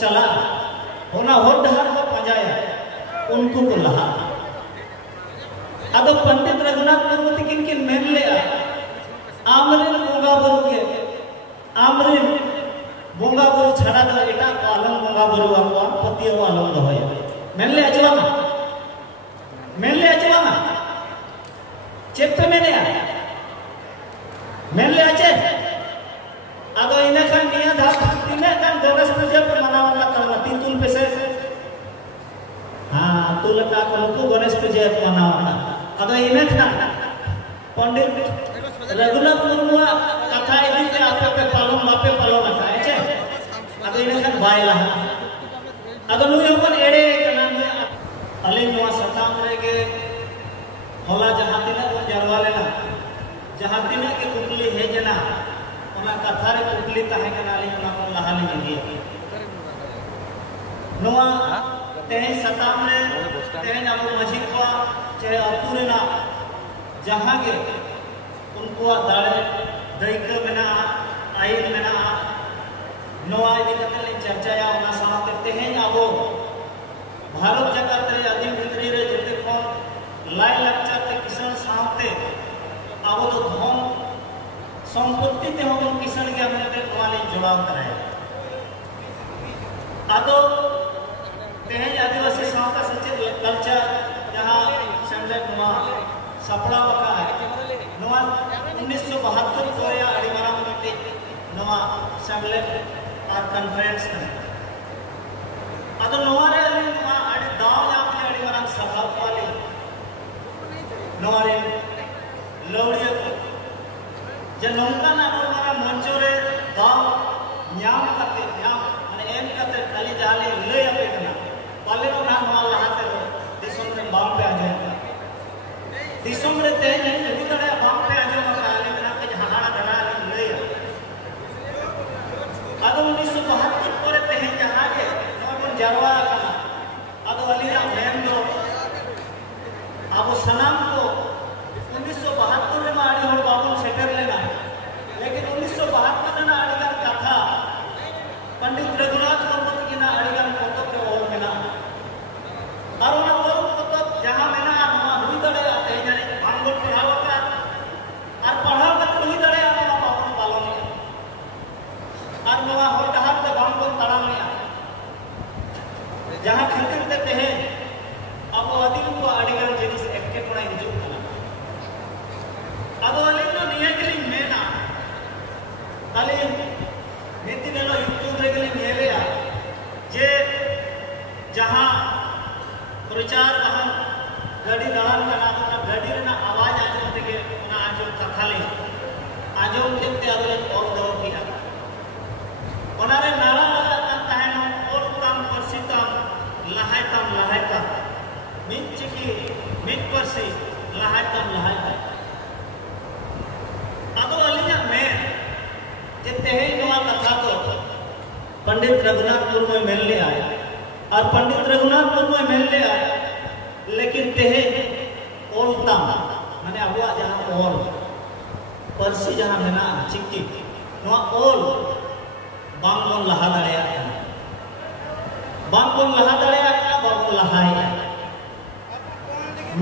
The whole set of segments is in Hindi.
चला होना होर डहर को पंजाया उनको को लहा अदो पंडित रघुनाथ मुर्मू तिकिन किन मेन लेया आमरिन बोंगा बुरु के आमरिन बोंगा बुरु छड़ा दो एटा को आलम बोंगा बुरु आपवा पतियो आलम दोहया मेन ले अचवाना चेप पे मैंने मेन ले अचे अदो इने खान निया धा तिने खान गणेश पूजा पे मनावला करला तीतुल पे से हां तुलका को गणेश पूजा पे मनावला अदो इने खान पंडित रघुनाथ मुर्मू कथा इदी ते आपे पे पालन बापे पालन का छे अदो इने खान बायला अदो नु योपन एड़े कना अली नवा सताम रेगे होला जहां तिना को जरवा लेना जहां तिना के कुकली हे जना ओना कथा रे कुकली ताहे कना अली ओना को लहाली दिए नवा तेहे सताम रे तेहे अब मजी को चाहे अतुरेना जहां के उनको दाड़े दैक मेना आइन मेना नवा इदी कते ले चर्चाया ओना साथे तेहे अब भारत जगत रे आदिम भितरी रे जते कोन लाई लक्चर ते किसान साथे अब तो धन संपत्ति ते हम किसान के हमने वाले जुड़ाव कराए आदो तेहे आदिवासी सावता सचेत कल्चर जहां संले नुआ सपड़ा वका है नुआ 1972 कोरिया अड़ी मारा मते नुआ संले आर कॉन्फ्रेंस करे आदो नुआ रे नुआ अड़ी दाव जापले अड़ी मारा सभा वाले नुआ रे लौड़िया जे नौका ना मारा मंचो रे दाव न्याम करते न्याम माने एम करते खाली जाले ले अपे कना पाले नो ना नुआ लहाते दिसम रे बाम पे आ जाए दिसम रे ते नहीं जदी तड़े बाम पे आ जाए काले कना के हाहाड़ा धरा ले आदो 1972 करे ते जहां के नोन जरवा कना आदो अलीरा मेन दो अब सलाम को 1972 में आड़ी और बाबू सेटर लेना लेकिन 1972 में आड़ी का कथा पंडित रघुनाथ मुर्मू की ना आड़ी का फोटो के ओर मेना और उन फोटो जहां मेना नुआ हुई तड़े आते जाने भांगोल पढ़ावा का और पढ़ाव का हुई तड़े आप बाबू पालन और नुआ हो डहार ते भांगोल तड़ाम में जहां खंडित देते हैं अब आदिम को आड़ी का जिनिस एक्टे पड़ा हिजू अदो अली नो निया के लिए मेना अली नीति ने लो यूट्यूब रे के लिए नेलेया जे जहां प्रचार वहां गाड़ी दलान का नाम का गाड़ी रे ना आवाज आजो तके ना आजो कथा ले आजो केते अदो और दो किया ओनारे नारा लगा ताहेनो और तम परसितम लहायतम मिट चिकी मिट परसी लहायतम अदो अलिया में जे तेहे नवा कथा को पंडित रघुनाथ मुर्मू मेल ले आए और पंडित रघुनाथ मुर्मू मेल ले आए लेकिन तेहे ओलता माने अबुआ जहां ओल परसी जहां मेना चिकी नवा ओल बांगोन लहा दाड़ेया बांगोन लहा दाड़ेया बांगोन लहाया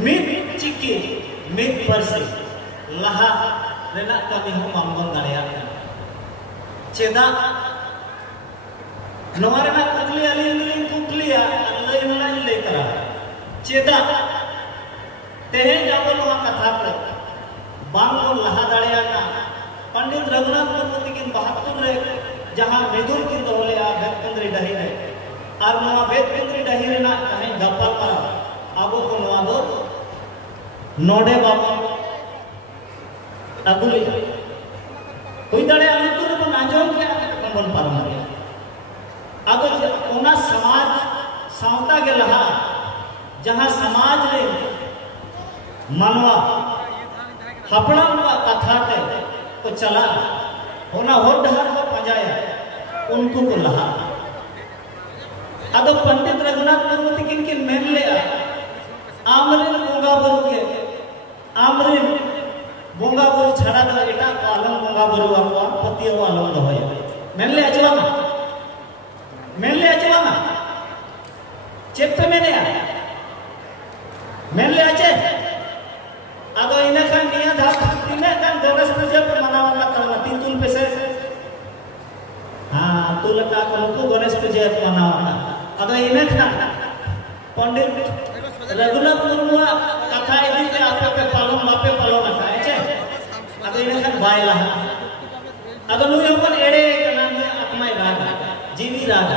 मिट चिकी मिट परसी लहा रेना कमी हम बांगोन दाड़ेया चेदा नवा रेना कुकली अली कुकलिया अल्लाह होला ले करा चेदा तेहे जाबो नवा कथा को बांगोन लहा दाड़ेया ना पंडित रघुनाथ मुर्मू तिकिन 72 रे जहां मेदुर किन दोलेया बेतकुंद्री डही रे और नवा बेतकुंद्री डही रे ना कहीं गप्पा पर आबो को नवा दो नोडे बाबू अगुली कोई दड़े अनुतुर बन आजों के बन पारम अगो ओना समाज सावता के लहा जहां समाज रे मनवा हपड़म का कथा ते को चला होना हो डहर को पंजाया उनको को लहा अदो पंडित रघुनाथ मुर्मू तिकिन किन मेन लेया आमरिन बोंगा बुरु के आमरिन बोंगा बुरु छड़ा दो एटा को आलम बोंगा बुरु आपवा पतियो आलम दोहया मेन ले अचवा चेप पे मैंने मेन ले आचे अदो इने खान निया धा इने खान गणेश पूजा पे मनावला करवा तीन तुल पे से हाँ तुल का को गणेश पूजा पे मनावला अदो इने खान पंडित रघुनाथ मुर्मू कथा इदी ते आपे पे पालन मापे पालन का है अदो इने खान बायला अदो नु अपन एड़े कना में आत्मा राग जीवी राग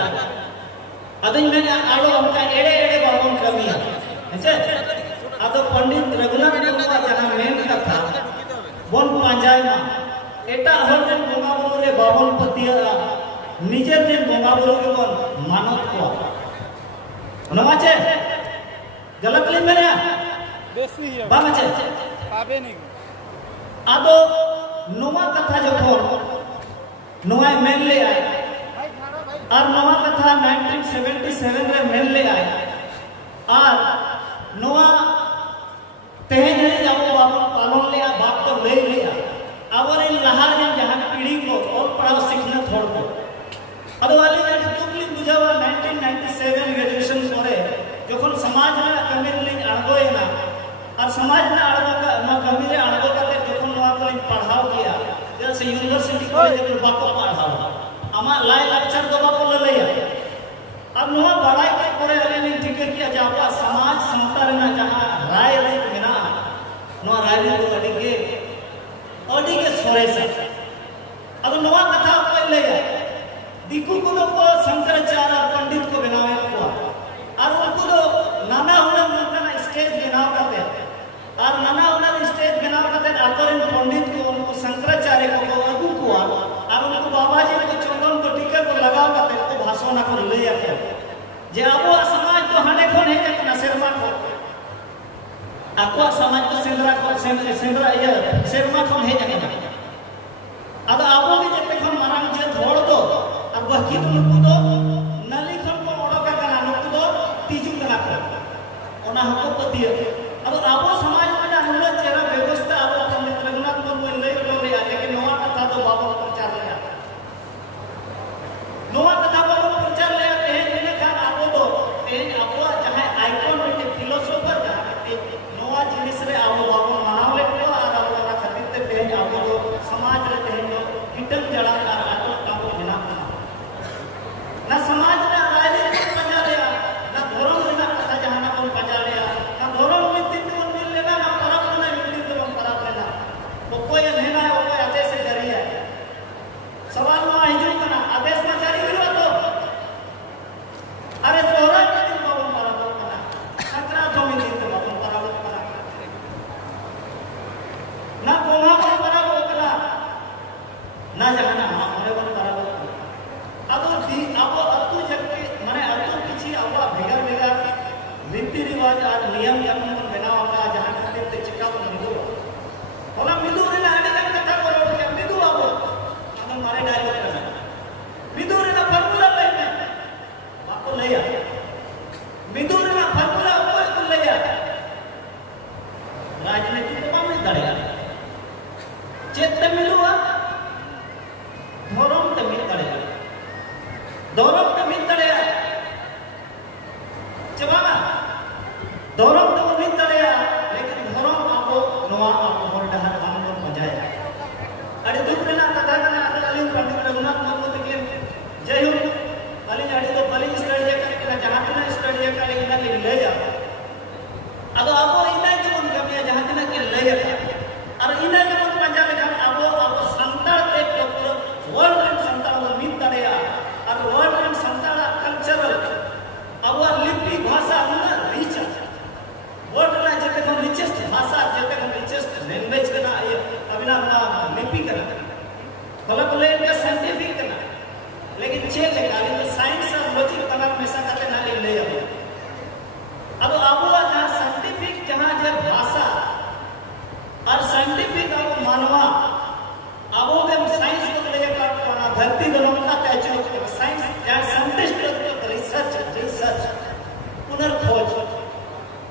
अदो मैंने आलो हमका एड़े एड़े बाबन कमिया है अदो पंडित रघुनाथ मुर्मू जहां मेन कथा बोन पांजाय मा एटा हर दिन बोंगा बुरु रे बाबन पतिया निजेर दिन बोंगा बुरु के बोन मानत को नमाचे गलत ले मेरे बेसी है बामाचे पाबे नहीं अदो नोवा कथा जखोन नोवा मेन ले आए और नोवा कथा 1977 रे मेन ले आए और नोवा तेहन अब बाबन पालन ले बाप को ले लिया अवर इन लहार जन जहां पीढ़ी को और पढ़ाओ सीखना थोड़ को अदो वाली ने तुकली बुझावा 1997 ग्रेजुएशन करे जखन समाज में कमी ले अड़गो ना और समाज में अड़गो का न कमी रे अड़गो का जखन नोवा को पढ़ाओ किया जैसे यूनिवर्सिटी कॉलेज में बाको पढ़ाओ अमा लाय लेक्चर दो बाको ले लिया अब नोवा बड़ाई के करे अले नहीं ठीक किया जाबा समाज संता रे ना जहां राय रे मेना नोवा राय रे को अडी के सोरे से अब नोवा कथा को ले दिकु को शंकराचार्य पंडित को बनावे को और उनको तो नाना हुनर ना स्टेज बनाव करते और नाना हुनर स्टेज बनाव करते आकर पंडित को उनको शंकराचार्य को अगु को और उनको बाबा जी को चंदन को टीका को लगाव करते को भाषण को ले आते जे अबो समाज तो हने कोन है जना शर्मा को आको समाज को सेंद्रा को सेंद्रा ये शर्मा कोन है जना अब आबो के जते कोन माराम जे धोड़ दो अब बाकी तो नली खन को ओडका कना नुकु दो तीजू कना को ओना हको पति अब आबो समाज में अनुल चेरा व्यवस्था आबो पंडित रघुनाथ मुर्मू ले रे लेकिन नोवा कथा तो बाबो प्रचार ले नोवा कथा बाबो प्रचार ले तेने खान आबो दो तेन आबो चाहे आइकन में फिलोसोफर जहां नोवा जिनिस रे आबो बाबो मनाव ले को और आबो ना खातिर ते तेन आबो दो समाज रे तेन दो हिटम जड़ा और आतो काबो बिना ना समाज ना रायले को पंजा ले ना धर्म रे ना कथा जहां ना को पंजा ले ना धर्म नीति को मिल लेना ना परम ना नीति को परम लेना वो कोई लेना है वो कोई आदेश से जरिया सवाल में हिजू करना आदेश ना जारी करो तो अरे सोरा के दिन बाबू परम करना सकरा तो मिल दिन बाबू परम करना ना कोहा को परम करना ना जहां ना होने को परम अदो दी अब अतु जक्के माने अतु किछि अब भेगर भेगर रीति रिवाज और नियम कानून को बनावा का जहां खातिर ते चिका को मिलू होला मिलू रे ना आडे कथा को के मिलू अब हम मारे डायलॉग करना मिलू रे ना फार्मूला ले में बाको ले आ मिलू रे ना फार्मूला को ले आ राजनीति को मामे दड़िया चेत मिलू धर्म ते मिल दड़िया धर्म तो मिल चबाना धर्म तो मिल लेकिन धर्म आपको नवा आपको हर डहर हम लोग बजाया अरे दुख रे ना कथा कना अली पंडित रघुनाथ मुर्मू तक जय हो अली अड़ी तो बली स्टडी करके जहां ना स्टडी करे इना ले जा अदो आपो इना के मन कमिया जहां ना के ले जा और इना के मन पंजा में जहां आपो संताल ते वर्ल्ड एंड संताल मिल दड़या और वर्ड एंड संताला कल्चरल अब लिपि भाषा ना रीच वर्ड ना जते को रिचेस्ट भाषा जते को रिचेस्ट लैंग्वेज करना ये अबिना ना लिपि करना फलक ले के साइंटिफिक करना लेकिन चेक खाली तो साइंस और लॉजिक बना हमेशा करते ना ले अब जहां साइंटिफिक जहां जे भाषा और साइंटिफिक अब मानवा अब के साइंस को लेकर अपना धरती बनों का त्याचो साइंस या साइंटिस्ट रिसर्च पुनर्खोज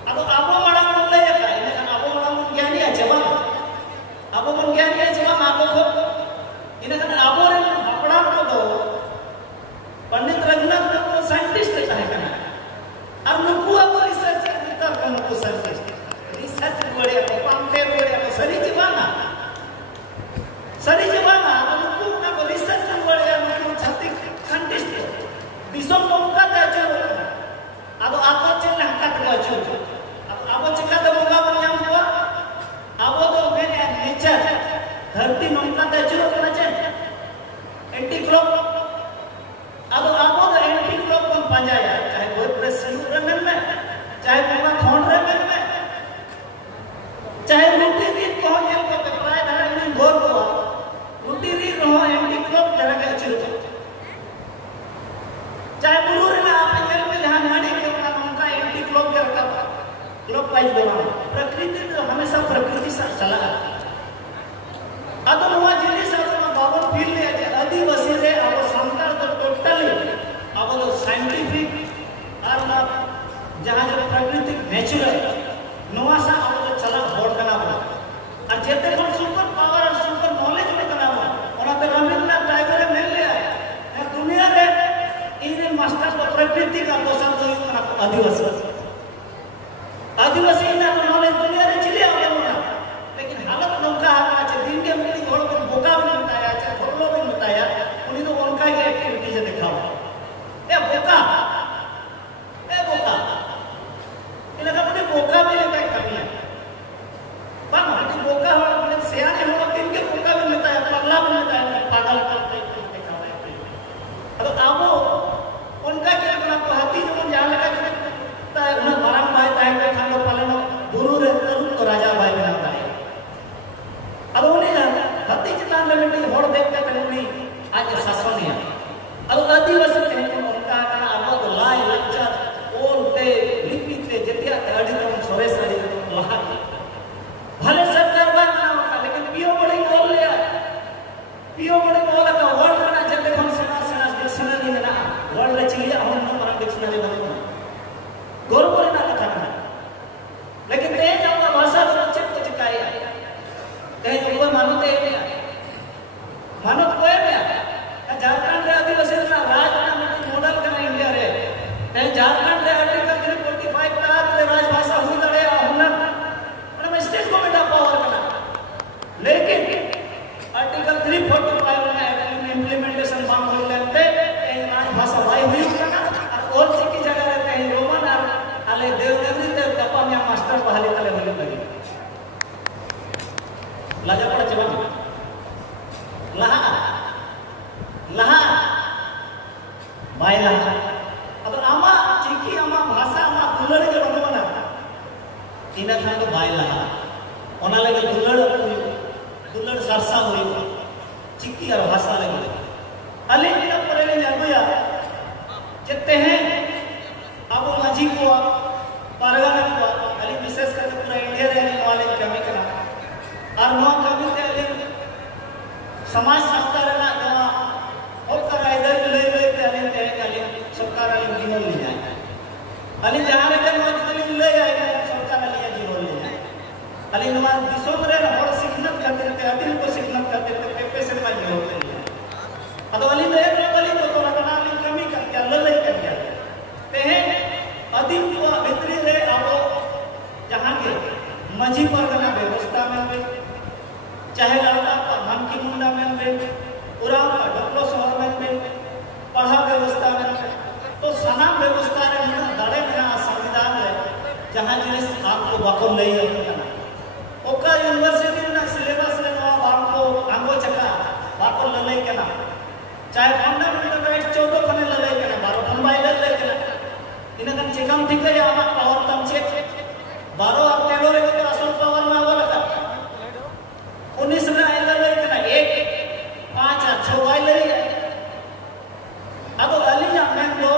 अब बड़ा मन ले जाता है लेकिन बड़ा मन ज्ञानी है जवाब मन ज्ञानी है जवाब इन्हें हपड़ा को दो Sari jebana nuku na ko research kan boleh nuku chatik contest disom nongka daju ado ako chen nangkat daju abo chika da bonga banyam ko abo do ben nature dharti nongka daju kana chen anti clock ado abo do anti clock kon panjaya chahe boy press siluran mein chahe bonga thon re mein चाहे रोटी रीत को ये को प्राय धरा नहीं बोल को रोटी रीत हो एमडी क्लब जरा के अच्छी हो चाहे बुलूर ना आप जेल में जहां नाड़ी के अपना उनका एमडी क्लब के रखा क्लब प्राइस देना प्रकृति तो हमेशा प्रकृति से चला अदर हुआ जिनिस अदर बाबा फील ले आदिवासी रे अब संकर तो टोटली अब तो साइंटिफिक और ना जहां जो प्राकृतिक नेचुरल नोआसा अब तो चला बोर्ड करना पड़ा और जेते कोन सुपर पावर और सुपर नॉलेज में करना पड़ा और तो रविंद्रनाथ टैगोर मिल लिया है दुनिया रे इन मास्टर को प्रकृति का पोषण तो ना आदिवासी ना तो नॉलेज दुनिया रे चले आवे ना लेकिन हालत नौका आ दिन के मिली घोड़ में बोका भी बताया चाहे घोड़लो भी बताया उन्हीं तो उनका ही एक्टिविटी से दिखाओ ए बोका इन्हें अपने बोका भी लेता है कभी पर हमारी बोका हो अपने सियाने हो दिन के बोका भी लेता है पगला भी लेता है पागल करते हैं अब आबो उनका क्या अपना हाथी जो जहाँ लगा तो उन्हें मरण भाई टाइम पे खान लो पालन गुरु रहते हैं तो राजा भाई बनाता है अब उन्हें हाथी चितान में मिट्टी होड़ देखते थे उन्हें आज शासन नहीं है अब आदिवासी कहते हैं उनका कहना अब तो लाई लच्चा ओलते लिपिते जतिया अड़ी तो सोरेस अड़ी लहा भले सरकार बात ना होता लेकिन पियो बड़ी बोल लिया पियो बड़ी बोला का वर्ड ना जब हम सेना डिक्शनरी में ना वर्ड रचिलिया हम ना पर डिक्शनरी बने गौरव करे ना कथा ना लेकिन ते जब भाषा तो चित को चिकाया कहीं कोई मानते है मानत कोई में झारखंड रे आदिवासी ना राज ना मॉडल करना इंडिया रे कहीं झारखंड रे आर्टिकल 345 का रे राजभाषा हुई दड़े हुनर मैं स्टेट को बेटा पावर करना लेकिन आर्टिकल 345 में इंप्लीमेंटेशन बांग हो लेते एक राजभाषा भाई हुई करना और की जगह रहते हैं रोमन और आले देवनगरी ते कपा में मास्टर पहले तले बोले लगे लाजा पड़ा जवान लहा भाई लहा अब आमा चिकी आमा भाषा आमा दुलड़ के बनो बना इना खान तो भाई लहा ओना लगे दुलड़ सरसा हुई चिकी और भाषा लगे अली इना परेले जागोया जते हैं अब माझी को परगना को अली विशेष करके पूरा इंडिया रे वाले कमी करा और नो कमी ते समाज संस्था रे ना होकर इधर ले ते अली सरकार अली जीवन ले जाए अली जहां रे मौज दिल्ली ले जाए सरकार अली जीवन ले जाए अली नमाज दिसोम रे और शिक्षण करते थे अदिल को शिक्षण करते थे पेशेंट में होते हैं अब अली ने अली को रखना अली कमी करके अल्लाह ले करके ते हैं अदिल को भीतरी रे अब जहां के मजी परगना व्यवस्था में चाहे लड़का मन की मुंडा में पूरा डॉक्टर शहर में पढ़ा व्यवस्था में तो सना व्यवस्था रे दड़े में संविधान है जहां जिनिस आपको बकम नहीं है ओका यूनिवर्सिटी ना सिलेबस रे नवा बांको आंगो चका बाको ललई केना चाहे फंडामेंटल राइट्स 14 खने ललई केना 12 खन बाई ललई केना इनकन चेकम ठीक है आमा पावर तम चेक 12 और 13 रे तो असल पावर में आवला का 19 में आई ललई केना 1 5 और 6 बाई लई अब अलिया में तो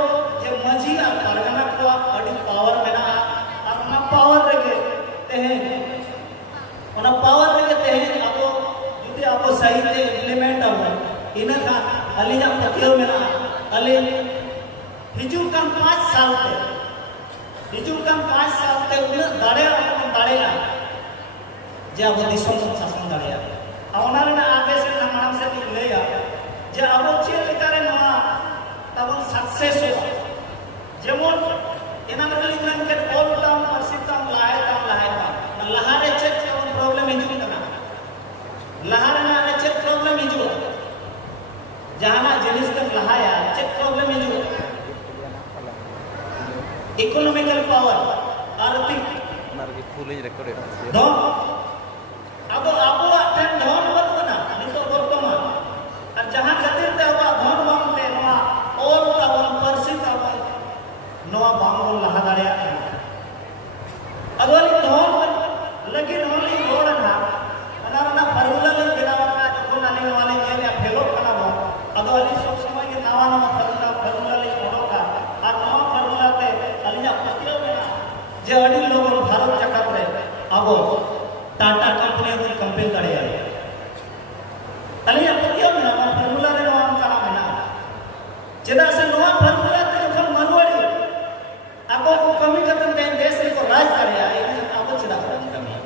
जे मजी और परगना को अड़ी पावर में ना अपना पावर रखे ते हैं उना पावर रखे ते हैं अब जुदे आप सही से इंप्लीमेंट हो इना का अलिया पतियो में ना अली हिजू कम 5 साल ते उन दाड़े ना जे अब दिसम शासन दाड़े आवना रे ना आगे से ना मानम से ले आ जे अब चे लेकारे नवा तब सक्सेस हो जेमन एना रली मन के ऑल टाउन और सिस्टम लाए लहारे चेक प्रॉब्लम हिजू करना लहारे ना चेक जहाना जिनिस तक लहाया चेक प्रॉब्लम हिजू इकोनॉमिकल पावर आर्थिक धन अब ठेन धन बना नित बर्तमान और जहां खातिर ते अब धन बांगते नवा ओल ताबन परसी ताबन नवा बांगोल लहा दाड़िया अदोली धन लगी नोली रोड ना अनारना फॉर्मूला ले बेनावा का जोन आने वाले ने फेलो कना बो अदोली सब समय के नवा नवा फॉर्मूला ले ओडोका और नवा फॉर्मूला ते अलिया पतियो मेना जे अडी लोग भारत जगत रे अब टाटा कंपनी को कंपेयर करे अलिया पतियो मेना फॉर्मूला रे नवा कना मेना जेदा से नवा फॉर्मूला ते खन मनवाड़ी अब को कमी कतन ते देश को राज करे अब चला कमी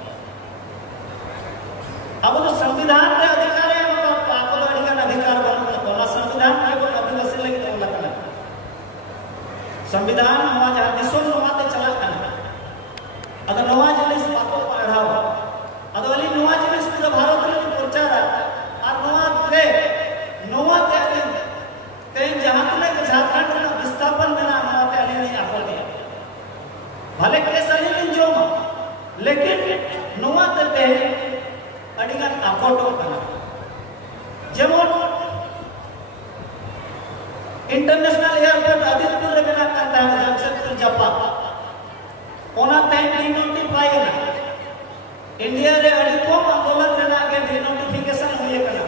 अब तो संविधान के अधिकार है मतलब आपको अधिकार बनो तो संविधान के को आदिवासी लगे तो लगता संविधान नवा जहां दिसो नवा ते चला करना अगर नवा जिनिस बाको पढ़ाओ अगर वाली नवा जिनिस पूरा भारत में प्रचार और नवा ते कहीं जहां तक झारखंड में विस्थापन में ना नवा ते अली नहीं आकर दिया भले केस अली नहीं जो लेकिन नवा ते अडिगान आकोटो कना जेमन इंटरनेशनल एयरपोर्ट आदित्य रे मेना कांता जमशेदपुर जपा ओना टाइम डिनोटिफाई ना इंडिया रे अडी कम आंदोलन रेना के डिनोटिफिकेशन हुए कना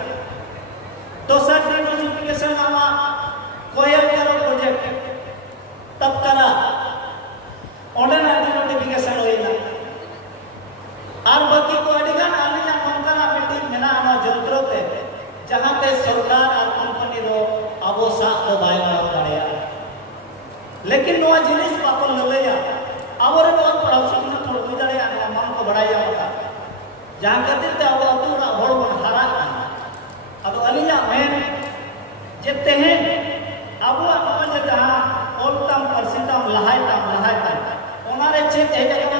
तो सर डिनोटिफिकेशन आमा कोयल करो प्रोजेक्ट तब करा ओने ना डिनोटिफिकेशन होई ना और बाकी को अडिगान आलिया मंगना मीटिंग मेना ना जरूरत है जहां ते सरकार और कंपनी रो अब सा तो बाय ना पड़ेया लेकिन नवा जिनिस बाको ललेया आवर बहुत पड़ोसी ने थोड़ बुझाड़े आ मन को बढ़ाया होता जहां खातिर ते अब अतुरा होड़ बन हारा अब अलिया मेन जेते हैं अब जहां ओलतम परसितम लहायतम ओनारे चेत ए जगह